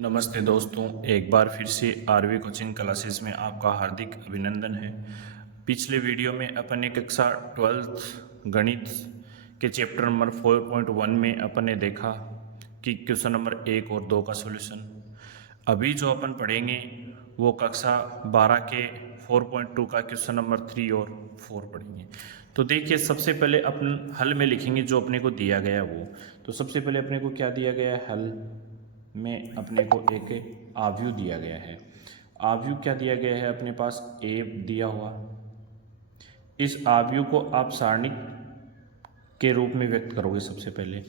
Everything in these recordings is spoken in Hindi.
नमस्ते दोस्तों, एक बार फिर से आरवी कोचिंग क्लासेस में आपका हार्दिक अभिनंदन है। पिछले वीडियो में अपन ने कक्षा 12th गणित के चैप्टर नंबर 4.1 में अपन ने देखा कि क्वेश्चन नंबर 1 और 2 का सॉल्यूशन। अभी जो अपन पढ़ेंगे वो कक्षा 12 के 4.2 का क्वेश्चन नंबर 3 और 4 पढ़ेंगे। तो देखिए, सबसे पहले अपन हल में लिखेंगे जो अपने को दिया गया वो। तो सबसे पहले अपने को क्या दिया गया है? हल में अपने को एक आव्यूह दिया गया है। आव्यूह क्या दिया गया है? अपने पास ए दिया हुआ। इस आव्यूह को आप सारणिक के रूप में व्यक्त करोगे सबसे पहले।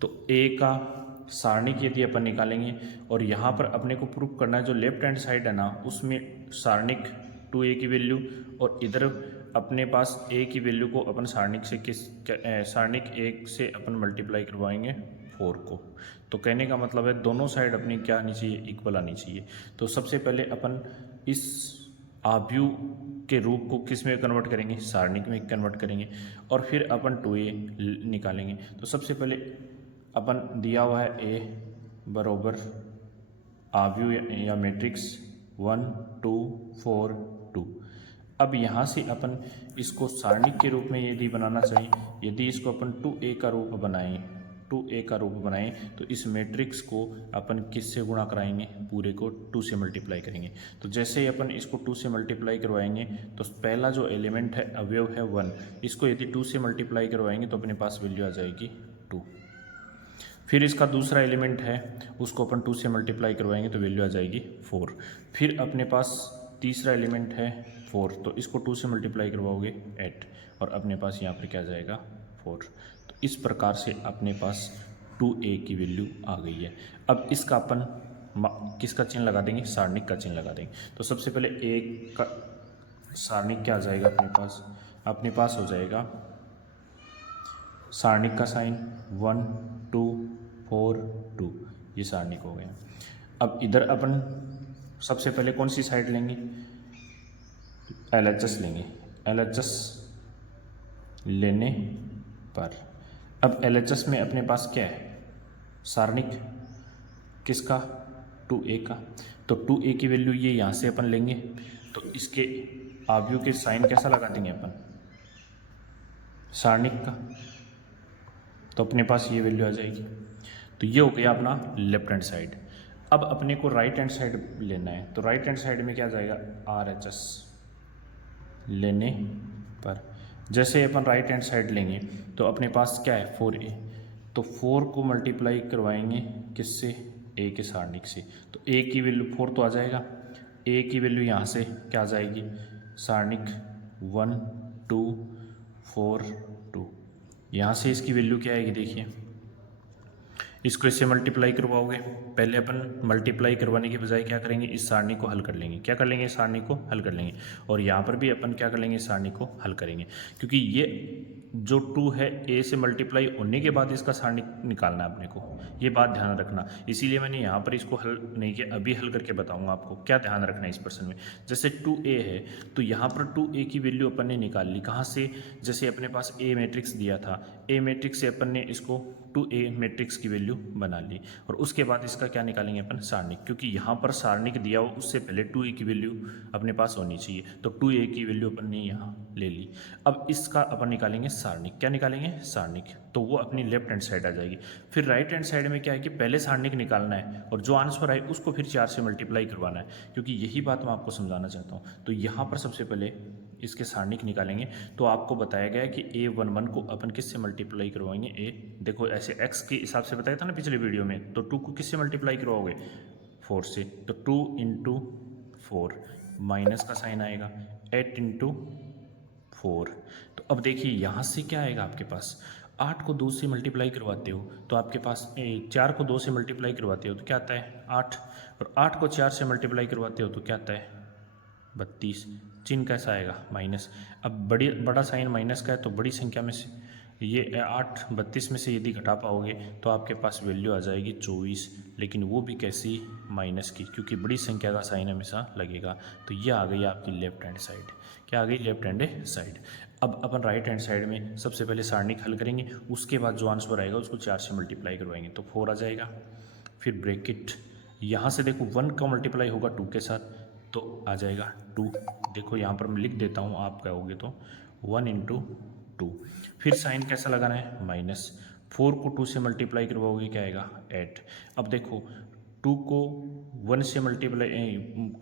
तो ए का सारणिक यदि अपन निकालेंगे और यहाँ पर अपने को प्रूफ करना है, जो लेफ्ट हैंड साइड है ना उसमें सारणिक 2a की वैल्यू, और इधर अपने पास a की वैल्यू को अपन सारणिक से सारणिक 1 से अपन मल्टीप्लाई करवाएंगे 4 को। तो कहने का मतलब है दोनों साइड अपनी क्या आनी चाहिए? इक्वल आनी चाहिए। तो सबसे पहले अपन इस आव्यूह के रूप को किस में कन्वर्ट करेंगे? सारणिक में कन्वर्ट करेंगे और फिर अपन 2a निकालेंगे। तो सबसे पहले अपन दिया हुआ है a बरोबर आव्यूह या मैट्रिक्स 1 2 4 2। अब यहाँ से अपन इसको सारणिक के रूप में यदि बनाना चाहिए, यदि इसको अपन 2a का रूप बनाएं, 2a का रूप बनाएं तो इस मैट्रिक्स को अपन किस से गुणा कराएंगे? पूरे को 2 से मल्टीप्लाई करेंगे। तो जैसे ही अपन इसको 2 से मल्टीप्लाई करवाएंगे तो पहला जो एलिमेंट है अवयव है 1, इसको यदि 2 से मल्टीप्लाई करवाएंगे तो अपने पास वैल्यू आ जाएगी 2। फिर इसका दूसरा एलिमेंट है, उसको अपन 2 से मल्टीप्लाई करवाएंगे तो वैल्यू आ जाएगी 4। फिर अपने पास तीसरा एलिमेंट है 4, तो इसको 2 से मल्टीप्लाई करवाओगे 8 और अपने पास यहाँ पर क्या आ जाएगा? 4। तो इस प्रकार से अपने पास 2a की वैल्यू आ गई है। अब इसका अपन किसका चिन्ह लगा देंगे? सारणिक का चिन्ह लगा देंगे। तो सबसे पहले a का सारणिक क्या आ जाएगा अपने पास? अपने पास हो जाएगा सारणिक का साइन 1 2 4 2, ये सारणिक हो गया। अब इधर अपन सबसे पहले कौन सी साइड लेंगे? LHS लेंगे। LHS लेने पर अब LHS में अपने पास क्या है? सारणिक किसका? 2a का। तो 2a की वैल्यू ये यहाँ से अपन लेंगे तो इसके आव्यूह के साइन कैसा लगा देंगे अपन? सारणिक का। तो अपने पास ये वैल्यू आ जाएगी। तो ये हो गया अपना लेफ्ट हैंड साइड। अब अपने को राइट हैंड साइड लेना है। तो राइट हैंड साइड में क्या जाएगा? RHS लेने पर जैसे अपन राइट हैंड साइड लेंगे तो अपने पास क्या है? 4a। तो 4 को मल्टीप्लाई करवाएंगे किससे? a के सारणिक से। तो a की वैल्यू 4 तो आ जाएगा। a की वैल्यू यहाँ से क्या आ जाएगी? सारणिक 1 2 4 2। यहाँ से इसकी वैल्यू क्या आएगी? देखिए, इसको इससे मल्टीप्लाई करवाओगे। पहले अपन मल्टीप्लाई करवाने के बजाय क्या करेंगे? इस सारणी को हल कर लेंगे। क्या कर लेंगे? इस सारणी को हल कर लेंगे। और यहाँ पर भी अपन क्या कर लेंगे? इस सारणी को हल करेंगे, क्योंकि ये जो 2 है a से मल्टीप्लाई होने के बाद इसका सारणी निकालना है अपने को, ये बात ध्यान रखना। इसीलिए मैंने यहाँ पर इसको हल नहीं किया, अभी हल करके बताऊँगा आपको क्या ध्यान रखना है इस प्रश्न में। जैसे 2a है तो यहाँ पर 2a की वैल्यू अपन ने निकाल ली। कहाँ से? जैसे अपने पास a मैट्रिक्स दिया था, a मैट्रिक्स से अपन ने इसको 2a मैट्रिक्स की वैल्यू बना ली और उसके बाद इसका क्या निकालेंगे अपन? सारणिक, क्योंकि यहाँ पर सारणिक दिया हो उससे पहले 2a की वैल्यू अपने पास होनी चाहिए। तो 2a की वैल्यू अपन ने यहाँ ले ली। अब इसका अपन निकालेंगे सारणिक। क्या निकालेंगे? सारणिक। तो वो अपनी लेफ्ट हैंड साइड आ जाएगी। फिर राइट हैंड साइड में क्या है कि पहले सारणिक निकालना है और जो आंसर आए उसको फिर 4 से मल्टीप्लाई करवाना है, क्योंकि यही बात मैं आपको समझाना चाहता हूँ। तो यहाँ पर सबसे पहले इसके सारणिक निकालेंगे। तो आपको बताया गया है कि a11 को अपन किससे मल्टीप्लाई करवाएंगे? देखो ऐसे x के हिसाब से बताया था ना पिछले वीडियो में, तो 2 को किससे मल्टीप्लाई करवाओगे? 4 से। तो 2 इंटू 4 माइनस का साइन आएगा 8 इंटू 4। तो अब देखिए यहाँ से क्या आएगा आपके पास? 8 को 2 से मल्टीप्लाई करवाते हो तो आपके पास 4 को 2 से मल्टीप्लाई करवाते हो तो क्या आता है? 8। और 8 को 4 से मल्टीप्लाई करवाते हो तो क्या आता है? 32। चिन्ह कैसा आएगा? माइनस। अब बड़ा साइन माइनस का है तो बड़ी संख्या में से ये 8 32 में से यदि घटा पाओगे तो आपके पास वैल्यू आ जाएगी 24, लेकिन वो भी कैसी? माइनस की, क्योंकि बड़ी संख्या का साइन हमेशा लगेगा। तो ये आ गई आपकी लेफ्ट हैंड साइड। क्या आ गई? Left hand side. अब अपन राइट हैंड साइड में सबसे पहले सारणिक हल करेंगे, उसके बाद जो आंसर आएगा उसको 4 से मल्टीप्लाई करवाएंगे तो 4 आ जाएगा। फिर ब्रैकेट यहाँ से देखो 1 का मल्टीप्लाई होगा 2 के साथ तो आ जाएगा 2। देखो यहाँ पर मैं लिख देता हूँ, आप कहोगे तो 1 × 2। फिर साइन कैसा लगाना है, माइनस। 4 को 2 से मल्टीप्लाई करवाओगे क्या आएगा, 8। अब देखो 2 को 1 से मल्टीप्लाई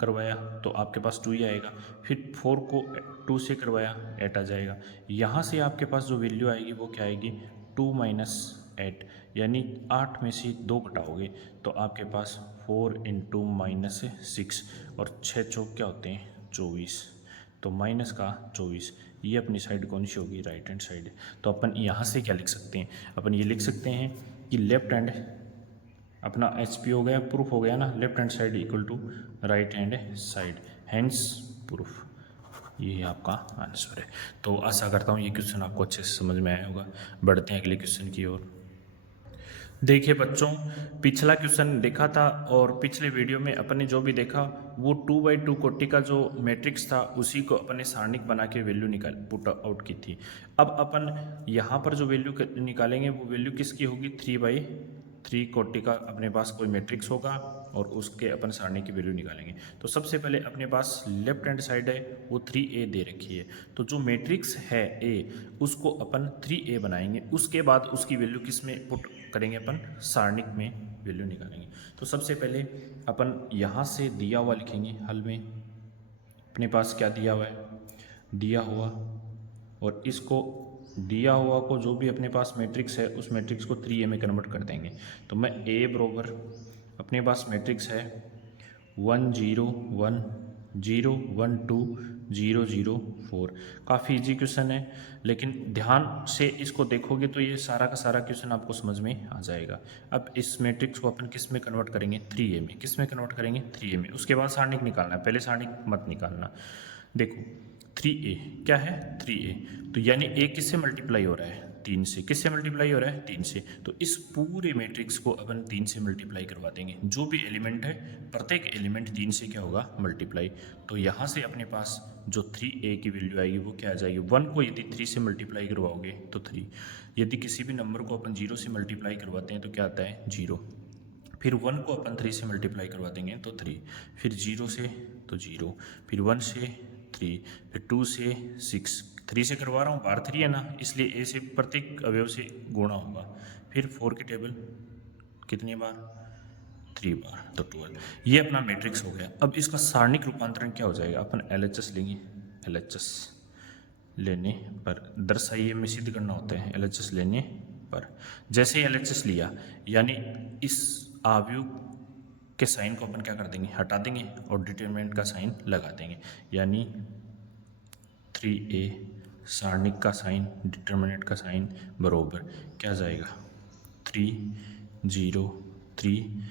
करवाया तो आपके पास 2 ही आएगा। फिर 4 को 2 से करवाया 8 आ जाएगा। यहाँ से आपके पास जो वैल्यू आएगी वो क्या आएगी, 2 - 8, यानी 8 में से 2 घटाओगे तो आपके पास 4 × -6 और 6 चौक क्या होते हैं, 24। तो माइनस का 24, ये अपनी साइड कौन सी होगी, राइट हैंड साइड। तो अपन यहाँ से क्या लिख सकते हैं, अपन ये लिख सकते हैं कि लेफ्ट हैंड अपना HP हो गया, प्रूफ हो गया ना, left hand side equal to right hand side, hands proof. ये आपका आंसर है। तो आशा करता हूँ ये क्वेश्चन आपको अच्छे से समझ में आया होगा। बढ़ते हैं अगले क्वेश्चन की ओर। देखिए बच्चों, पिछला क्वेश्चन देखा था और पिछले वीडियो में अपन ने जो भी देखा वो 2/2 कोटि का जो मैट्रिक्स था उसी को अपन ने सारणिक बना के वैल्यू निकाल पुट आउट की थी। अब अपन यहाँ पर जो वैल्यू निकालेंगे वो वैल्यू किसकी होगी, 3/3 कोटि का अपने पास कोई मैट्रिक्स होगा और उसके अपन सारणी की वैल्यू निकालेंगे। तो सबसे पहले अपने पास लेफ्ट हैंड साइड है वो 3A दे रखी है, तो जो मैट्रिक्स है A उसको अपन 3A बनाएंगे। उसके बाद उसकी वैल्यू किस में पुट करेंगे, अपन सारणिक में वैल्यू निकालेंगे। तो सबसे पहले अपन यहाँ से दिया हुआ लिखेंगे हल में। अपने पास क्या दिया हुआ है, दिया हुआ, और इसको दिया हुआ को जो भी अपने पास मैट्रिक्स है उस मैट्रिक्स को 3A में कन्वर्ट कर देंगे। तो मैं A बराबर अपने पास मैट्रिक्स है 1 0 1 0 1 2 0 0 4। काफ़ी इजी क्वेश्चन है, लेकिन ध्यान से इसको देखोगे तो ये सारा का सारा क्वेश्चन आपको समझ में आ जाएगा। अब इस मैट्रिक्स को अपन किस में कन्वर्ट करेंगे, 3A में। किस में कन्वर्ट करेंगे, 3A में। उसके बाद सारणिक निकालना है, पहले सारणिक मत निकालना। देखो 3A क्या है, 3A, तो यानी A किससे मल्टीप्लाई हो रहा है, 3 से। किससे मल्टीप्लाई हो रहा है, 3 से। तो इस पूरे मैट्रिक्स को अपन 3 से मल्टीप्लाई करवा देंगे। जो भी एलिमेंट है प्रत्येक एलिमेंट 3 से क्या होगा, मल्टीप्लाई। तो यहाँ से अपने पास जो 3A की वैल्यू आएगी वो क्या आ जाएगी, 1 को यदि 3 से मल्टीप्लाई करवाओगे तो 3। यदि किसी भी नंबर को अपन 0 से मल्टीप्लाई करवाते हैं तो क्या आता है, 0। फिर 1 को अपन 3 से मल्टीप्लाई करवा देंगे तो 3। फिर 0 से तो 0, फिर 1 से 3, फिर 2 से 6। 3 से करवा रहा हूँ, बार 3 है ना, इसलिए A से प्रत्येक अवयव से गुणा होगा। फिर 4 की टेबल कितनी बार, 3 बार, तो 12। ये अपना मैट्रिक्स हो गया। अब इसका सारणिक रूपांतरण क्या हो जाएगा, अपन LHS लेंगे। LHS लेने पर दर्शाइए में सिद्ध करना होता है, LHS लेने पर। जैसे ही LHS लिया यानी इस अवयव के साइन को अपन क्या कर देंगे, हटा देंगे और डिटरमिनेंट का साइन लगा देंगे। यानी 3A सारणिक का साइन डिटरमिनेंट का साइन बरोबर क्या जाएगा, 3 0 3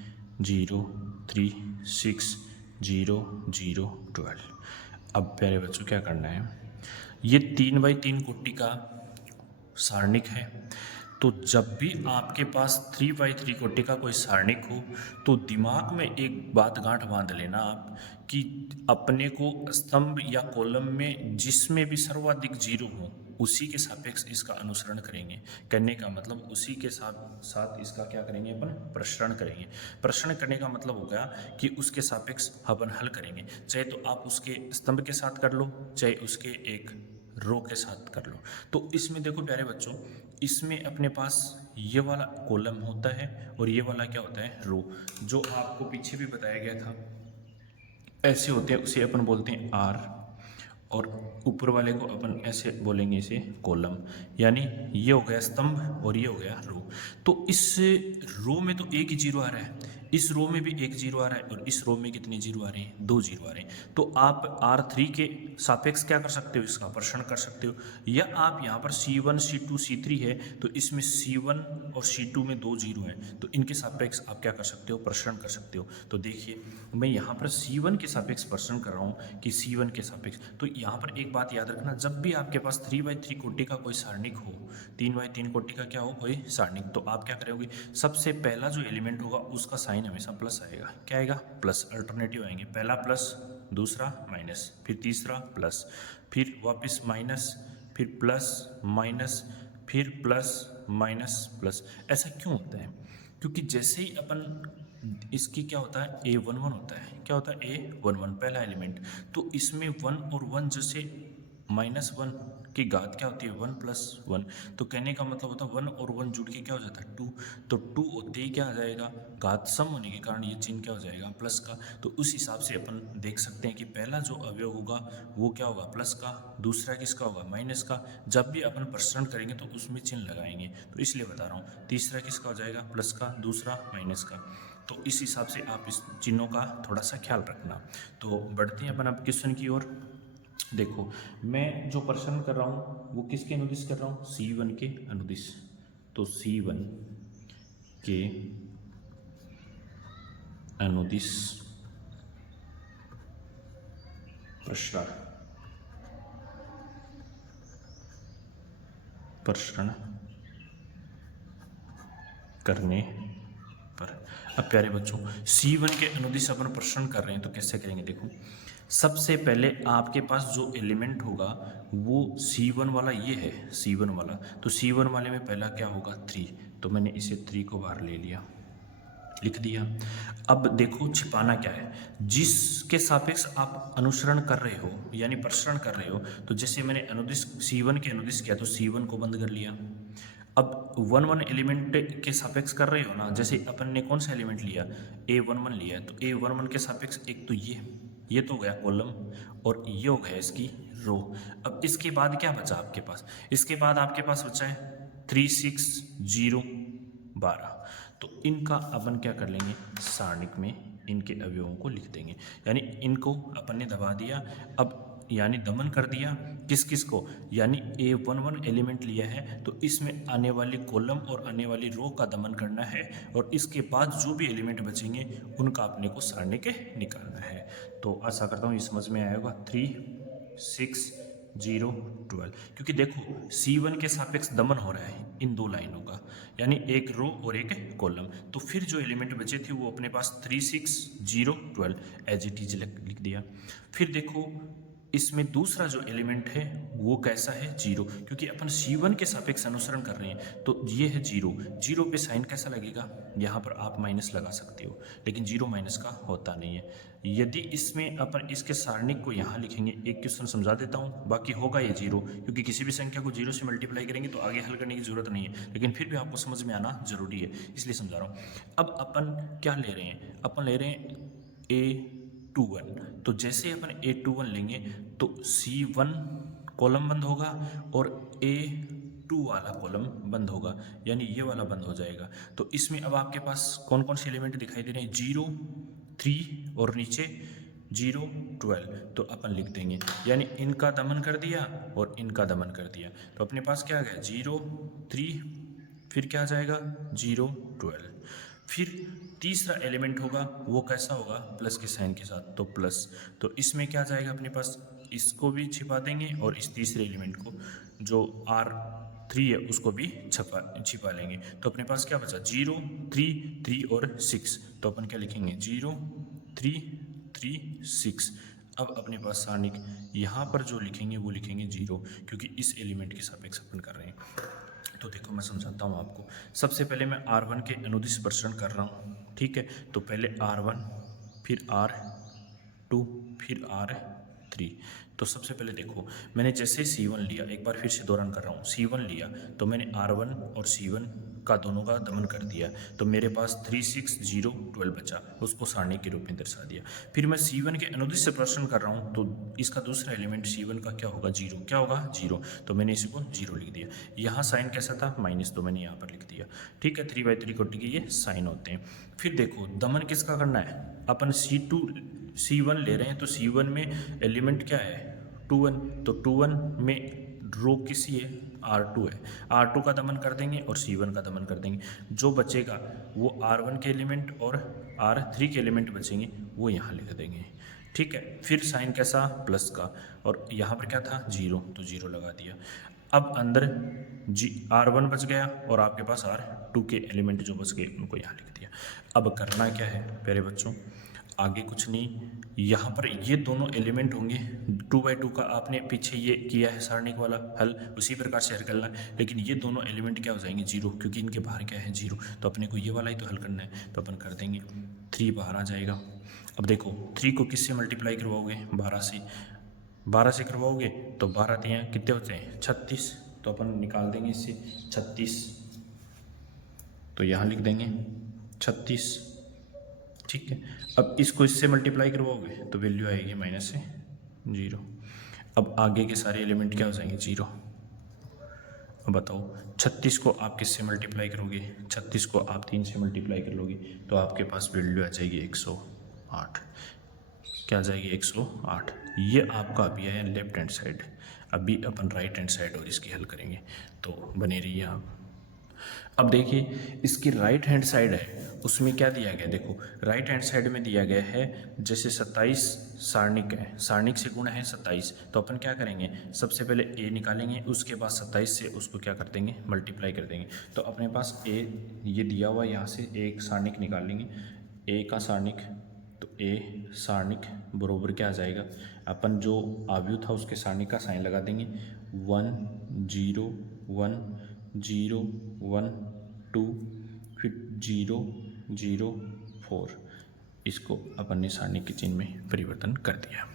0 3 6 0 0 12। अब प्यारे बच्चों क्या करना है, ये 3/3 कोटि का सारणिक है। तो जब भी आपके पास 3/3 कोटि का कोई सारणिक हो तो दिमाग में एक बात गांठ बांध लेना आप कि अपने को स्तंभ या कॉलम में जिसमें भी सर्वाधिक जीरो हो उसी के सापेक्ष इसका अनुसरण करेंगे। कहने का मतलब उसी के साथ साथ इसका क्या करेंगे, अपन प्रसरण करेंगे। प्रसरण करने का मतलब हो गया कि उसके सापेक्ष अपन हल करेंगे। चाहे तो आप उसके स्तंभ के साथ कर लो, चाहे उसके एक रो के साथ कर लो। तो इसमें देखो प्यारे बच्चों, इसमें अपने पास ये वाला कॉलम होता है और ये वाला क्या होता है, रो। जो आपको पीछे भी बताया गया था ऐसे होते हैं, उसे अपन बोलते हैं आर, और ऊपर वाले को अपन ऐसे बोलेंगे इसे कॉलम। यानी ये हो गया स्तंभ और ये हो गया रो। तो इस रो में तो एक ही जीरो आ रहा है, इस रो में भी एक जीरो आ रहा है और इस रो में कितने जीरो आ रहे हैं, 2 जीरो आ रहे हैं। तो आप R3 के सापेक्ष क्या कर सकते हो, इसका प्रसरण कर सकते हो। या आप यहाँ पर C1 C2 C3 है तो इसमें C1 और C2 में 2 जीरो हैं तो इनके सापेक्ष आप क्या कर सकते हो, प्रसरण कर सकते हो। तो देखिए मैं यहाँ पर C1 के सापेक्ष प्रसरण कर रहा हूँ कि C1 के सापेक्ष। तो यहाँ पर एक बात याद रखना, जब भी आपके पास 3/3 कोटि का कोई सारणिक हो, 3/3 कोटि का क्या हो कोई सारणिक, तो आप क्या करोगे, सबसे पहला जो एलिमेंट होगा उसका साइन हमेशा प्लस आएगा। क्या आएगा, प्लस। अल्टरनेटिव आएंगे, पहला प्लस, दूसरा माइनस, फिर तीसरा प्लस, फिर वापस माइनस, फिर प्लस माइनस, फिर प्लस माइनस प्लस। ऐसा क्यों होता है, क्योंकि जैसे ही अपन इसकी क्या होता है A11 होता है, क्या होता है A11 पहला एलिमेंट। तो इसमें 1 और 1 जैसे -1 की घात क्या होती है 1 + 1, तो कहने का मतलब होता है 1 और 1 जुड़ के क्या हो जाता है 2, तो 2 होते ही क्या आ जाएगा, घात सम होने के कारण ये चिन्ह क्या हो जाएगा प्लस का। तो उस हिसाब से अपन देख सकते हैं कि पहला जो अवयव होगा वो क्या होगा प्लस का, दूसरा किसका होगा माइनस का। जब भी अपन प्रसरण करेंगे तो उसमें चिन्ह लगाएंगे, तो इसलिए बता रहा हूँ। तीसरा किसका हो जाएगा प्लस का, दूसरा माइनस का। तो इस हिसाब से आप इस चिन्हों का थोड़ा सा ख्याल रखना। तो बढ़ते हैं अपन अब क्वेश्चन की ओर। देखो मैं जो प्रश्न कर रहा हूँ वो किसके अनुदिश कर रहा हूँ, C1 के अनुदिश। तो C1 के अनुदिश प्रसरण करने पर। अब प्यारे बच्चों C1 के अनुदिश अपन प्रसरण कर रहे हैं तो कैसे करेंगे, देखो सबसे पहले आपके पास जो एलिमेंट होगा वो C1 वाला ये है, C1 वाला। तो C1 वाले में पहला क्या होगा 3, तो मैंने इसे 3 को बाहर ले लिया, लिख दिया। अब देखो छिपाना क्या है, जिसके सापेक्ष आप अनुसरण कर रहे हो यानी प्रसरण कर रहे हो, तो जैसे मैंने अनुदिश C1 के अनुदिश किया तो C1 को बंद कर लिया। अब 1 एलिमेंट के सापेक्ष कर रहे हो ना, जैसे अपन ने कौन सा एलिमेंट लिया A11 लिया है, तो A11 के सापेक्ष एक तो ये तो हो गया कॉलम और ये हो गया इसकी रो। अब इसके बाद क्या बचा आपके पास, इसके बाद आपके पास बचा है 3 6 0 12। तो इनका अपन क्या कर लेंगे सारणिक में इनके अवयवों को लिख देंगे, यानी इनको अपन ने दबा दिया। अब यानी दमन कर दिया किस किस को, यानी A11 एलिमेंट लिया है तो इसमें आने वाली कॉलम और आने वाली रो का दमन करना है, और इसके बाद जो भी एलिमेंट बचेंगे उनका अपने को सारणी के निकालना है। तो आशा करता हूँ ये समझ में आया होगा। 3 6 0 12, क्योंकि देखो C1 के सापेक्ष दमन हो रहा है इन दो लाइनों का, यानी एक रो और एक कॉलम। तो फिर जो एलिमेंट बचे थे वो अपने पास 3 6 0 12 एज इट इज लिख दिया। फिर देखो इसमें दूसरा जो एलिमेंट है वो कैसा है 0, क्योंकि अपन C1 के सापेक्ष अनुसरण कर रहे हैं तो ये है 0। 0 पे साइन कैसा लगेगा, यहाँ पर आप माइनस लगा सकते हो, लेकिन 0 माइनस का होता नहीं है। यदि इसमें अपन इसके सारणिक को यहाँ लिखेंगे, एक क्वेश्चन समझा देता हूँ, बाकी होगा ये 0, क्योंकि किसी भी संख्या को 0 से मल्टीप्लाई करेंगे तो आगे हल करने की जरूरत नहीं है, लेकिन फिर भी आपको समझ में आना जरूरी है इसलिए समझा रहा हूँ। अब अपन क्या ले रहे हैं, अपन ले रहे हैं A21। तो जैसे अपन A21 लेंगे तो C1 कॉलम बंद होगा और A2 वाला कॉलम बंद होगा, यानी ये वाला बंद हो जाएगा। तो इसमें अब आपके पास कौन कौन से एलिमेंट दिखाई दे रहे हैं 0 3 और नीचे 0 12, तो अपन लिख देंगे, यानी इनका दमन कर दिया और इनका दमन कर दिया। तो अपने पास क्या आ गया 0 3, फिर क्या आ जाएगा 0 12। फिर तीसरा एलिमेंट होगा वो कैसा होगा प्लस के साइन के साथ, तो प्लस। तो इसमें क्या जाएगा अपने पास, इसको भी छिपा देंगे और इस तीसरे एलिमेंट को जो R3 है उसको भी छिपा लेंगे। तो अपने पास क्या बचा 0 3 3 और 6, तो अपन क्या लिखेंगे 0 3 3 6। अब अपने पास सारणिक यहाँ पर जो लिखेंगे वो लिखेंगे 0, क्योंकि इस एलिमेंट के सापेक्ष अपन कर रहे हैं। तो देखो मैं समझाता हूँ आपको। सबसे पहले मैं R1 के अनुदिश प्रसरण कर रहा हूँ, ठीक है। तो पहले R1 फिर R2 फिर R3। तो सबसे पहले देखो मैंने जैसे C1 लिया, एक बार फिर से दोहरान कर रहा हूँ, C1 लिया तो मैंने R1 और C1 का दोनों का दमन कर दिया, तो मेरे पास 3 6 0 12 बचा, उसको सारणी के रूप में दर्शा दिया। फिर मैं C1 के अनुदिश से प्रश्न कर रहा हूँ तो इसका दूसरा एलिमेंट C1 का क्या होगा 0, क्या होगा 0, तो मैंने इसको 0 लिख दिया। यहाँ साइन कैसा था माइनस, तो मैंने यहाँ पर लिख दिया, ठीक है। 3/3 कोटि के ये साइन होते हैं। फिर देखो दमन किसका करना है, अपन C1 ले रहे हैं तो C1 में एलिमेंट क्या है 2 1, तो 2 1 में रो किसी है R2 है, R2 का दमन कर देंगे और C1 का दमन कर देंगे। जो बचेगा वो R1 के एलिमेंट और R3 के एलिमेंट बचेंगे वो यहाँ लिख देंगे, ठीक है। फिर साइन कैसा प्लस का, और यहाँ पर क्या था 0, तो 0 लगा दिया। अब अंदर R1 बच गया और आपके पास R2 के एलिमेंट जो बच गए उनको यहाँ लिख दिया। अब करना क्या है प्यारे बच्चों, आगे कुछ नहीं। यहाँ पर ये दोनों एलिमेंट होंगे, 2/2 का आपने पीछे ये किया है सारणिक वाला हल, उसी प्रकार से हल करना है। लेकिन ये दोनों एलिमेंट क्या हो जाएंगे, 0, क्योंकि इनके बाहर क्या है 0। तो अपने को ये वाला ही तो हल करना है, तो अपन कर देंगे 3 बाहर आ जाएगा। अब देखो 3 को किससे मल्टीप्लाई करवाओगे, 12 से। 12 से करवाओगे तो 12 तियाँ कितने होते हैं, 36। तो अपन निकाल देंगे इससे 36, तो यहाँ लिख देंगे 36, ठीक है। अब इसको इससे मल्टीप्लाई करवाओगे तो वैल्यू आएगी -0। अब आगे के सारे एलिमेंट क्या हो जाएंगे, 0। अब बताओ 36 को आप किससे मल्टीप्लाई करोगे, 36 को आप 3 से मल्टीप्लाई कर लोगे तो आपके पास वैल्यू आ जाएगी 108। क्या आ जाएगी, 108। ये आपका अभी आया लेफ्ट हैंड साइड। अभी अपन राइट हैंड साइड और इसकी हल करेंगे, तो बने रहिए आप। अब देखिए इसकी राइट हैंड साइड है, उसमें क्या दिया गया, देखो राइट हैंड साइड में दिया गया है जैसे 27 सारणिक है, सारणिक से गुण है 27। तो अपन क्या करेंगे, सबसे पहले a निकालेंगे, उसके बाद 27 से उसको क्या कर देंगे, मल्टीप्लाई कर देंगे। तो अपने पास a ये दिया हुआ, यहाँ से एक सारणिक निकाल लेंगे, a का सारणिक, तो a सारणिक बरोबर क्या आ जाएगा, अपन जो आव्यूह था उसके सारणिक का साइन लगा देंगे, 1 0 1 0 1 2, फिर 0 0 4। इसको अपन ने सारणिक के चिन्ह में परिवर्तन कर दिया।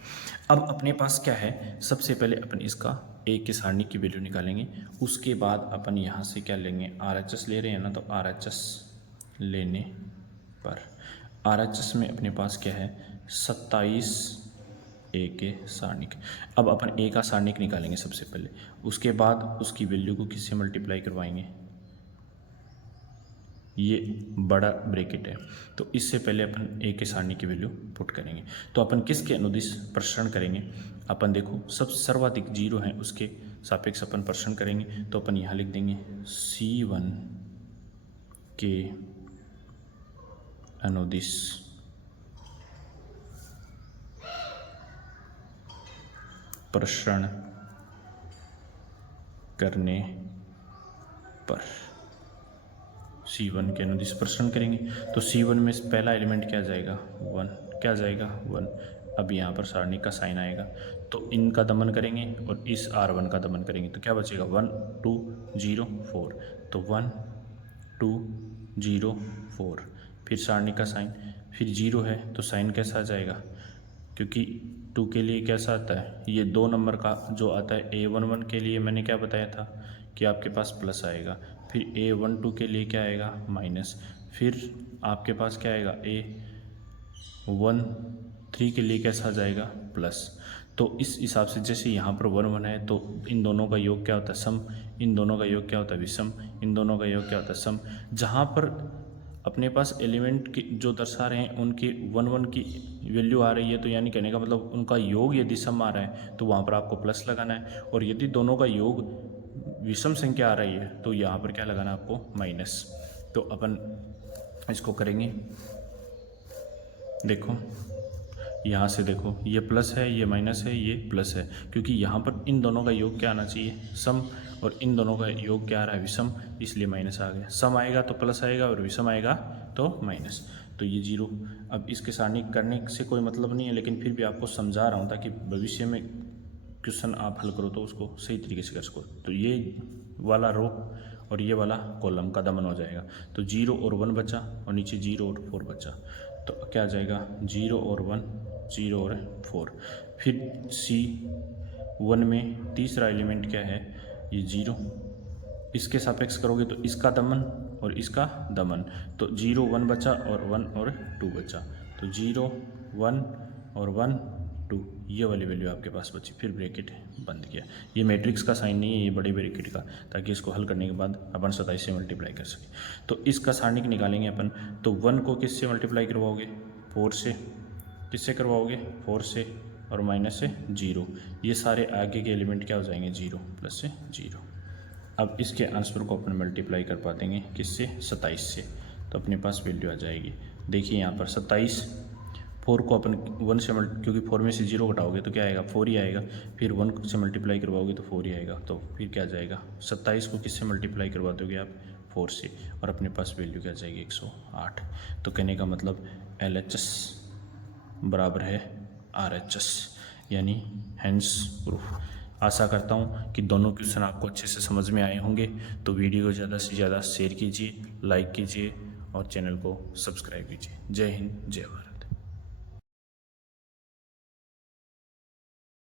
अब अपने पास क्या है, सबसे पहले अपन इसका a के सारणिक की वैल्यू निकालेंगे, उसके बाद अपन यहाँ से क्या लेंगे, RHS ले रहे हैं ना, तो RHS लेने पर RHS में अपने पास क्या है 27 a के सारणिक। अब अपन a का सारणिक निकालेंगे सबसे पहले, उसके बाद उसकी वैल्यू को किससे मल्टीप्लाई करवाएंगे, ये बड़ा ब्रैकेट है, तो इससे पहले अपन a के सारणी की वैल्यू पुट करेंगे। तो अपन किसके अनुदिश प्रसरण करेंगे, अपन देखो सब सर्वाधिक 0 है उसके सापेक्ष अपन प्रसरण करेंगे। तो अपन यहाँ लिख देंगे C1 के अनुदिश प्रसरण करने पर, C1 के अनुदिश प्रसरण करेंगे। तो C1 में पहला एलिमेंट क्या जाएगा, 1, क्या जाएगा 1। अब यहाँ पर सारणिक का साइन आएगा, तो इनका दमन करेंगे और इस R1 का दमन करेंगे, तो क्या बचेगा 1 2 0 4। तो 1 2 0 4, फिर सारणिक का साइन, फिर 0 है तो साइन कैसा आ जाएगा, क्योंकि 2 के लिए कैसा आता है, ये 2 नंबर का जो आता है A11 के लिए मैंने क्या बताया था कि आपके पास प्लस आएगा, फिर A12 के लिए क्या आएगा माइनस, फिर आपके पास क्या आएगा A13 के लिए कैसा आ जाएगा प्लस। तो इस हिसाब से जैसे यहाँ पर 1 1 है तो इन दोनों का योग क्या होता है सम, इन दोनों का योग क्या होता है विषम, इन दोनों का योग क्या होता है सम। जहाँ पर अपने पास एलिमेंट की जो दर्शा रहे हैं उनकी 1 1 की वैल्यू आ रही है, तो यानी कहने का मतलब उनका योग यदि सम आ रहा है तो वहाँ पर आपको प्लस लगाना है, और यदि दोनों का योग विषम संख्या आ रही है तो यहाँ पर क्या लगाना है आपको माइनस। तो अपन इसको करेंगे, देखो यहाँ से देखो ये प्लस है ये माइनस है ये प्लस है, क्योंकि यहाँ पर इन दोनों का योग क्या आना चाहिए सम, और इन दोनों का योग क्या आ रहा है विषम, इसलिए माइनस आ गया। सम आएगा तो प्लस आएगा और विषम आएगा तो माइनस, तो ये 0। अब इसके सारणी करने से कोई मतलब नहीं है, लेकिन फिर भी आपको समझा रहा हूँ ताकि भविष्य में क्वेश्चन आप हल करो तो उसको सही तरीके से कर सको। तो ये वाला रो और ये वाला कॉलम का दमन हो जाएगा, तो 0 और 1 बचा और नीचे 0 और 4 बचा, तो क्या आ जाएगा 0 और 1 0 और 4। फिर C1 में तीसरा एलिमेंट क्या है ये 0, इसके सापेक्ष करोगे तो इसका दमन और इसका दमन, तो 0 1 बचा और 1 और 2 बचा, तो 0 1 और 1 2, ये वाली वैल्यू आपके पास बची, फिर ब्रैकेट बंद किया। ये मैट्रिक्स का साइन नहीं है, ये बड़ी ब्रैकेट का, ताकि इसको हल करने के बाद अपन 27 से मल्टीप्लाई कर सकें। तो इसका सारणिक निकालेंगे अपन, तो 1 को किससे मल्टीप्लाई करवाओगे 4 से, किससे करवाओगे 4 से, और माइनस से 0, ये सारे आगे के एलिमेंट क्या हो जाएंगे 0 प्लस से 0। अब इसके आंसर को अपन मल्टीप्लाई कर पा देंगे किससे 27 से, तो अपने पास वैल्यू आ जाएगी। देखिए यहाँ पर 27, 4 को अपन 1 से क्योंकि 4 में से 0 घटाओगे तो क्या आएगा 4 ही आएगा, फिर 1 से मल्टीप्लाई करवाओगे तो 4 ही आएगा, तो फिर क्या जाएगा 27 को किससे मल्टीप्लाई करवा दोगे आप 4 से, और अपने पास वैल्यू क्या जाएगी 108। तो कहने का मतलब LHS बराबर है RHS, यानी हेंस प्रूफ। आशा करता हूँ कि दोनों क्वेश्चन आपको अच्छे से समझ में आए होंगे। तो वीडियो को ज़्यादा से ज़्यादा शेयर कीजिए, लाइक कीजिए और चैनल को सब्सक्राइब कीजिए। जय हिंद, जय भारत।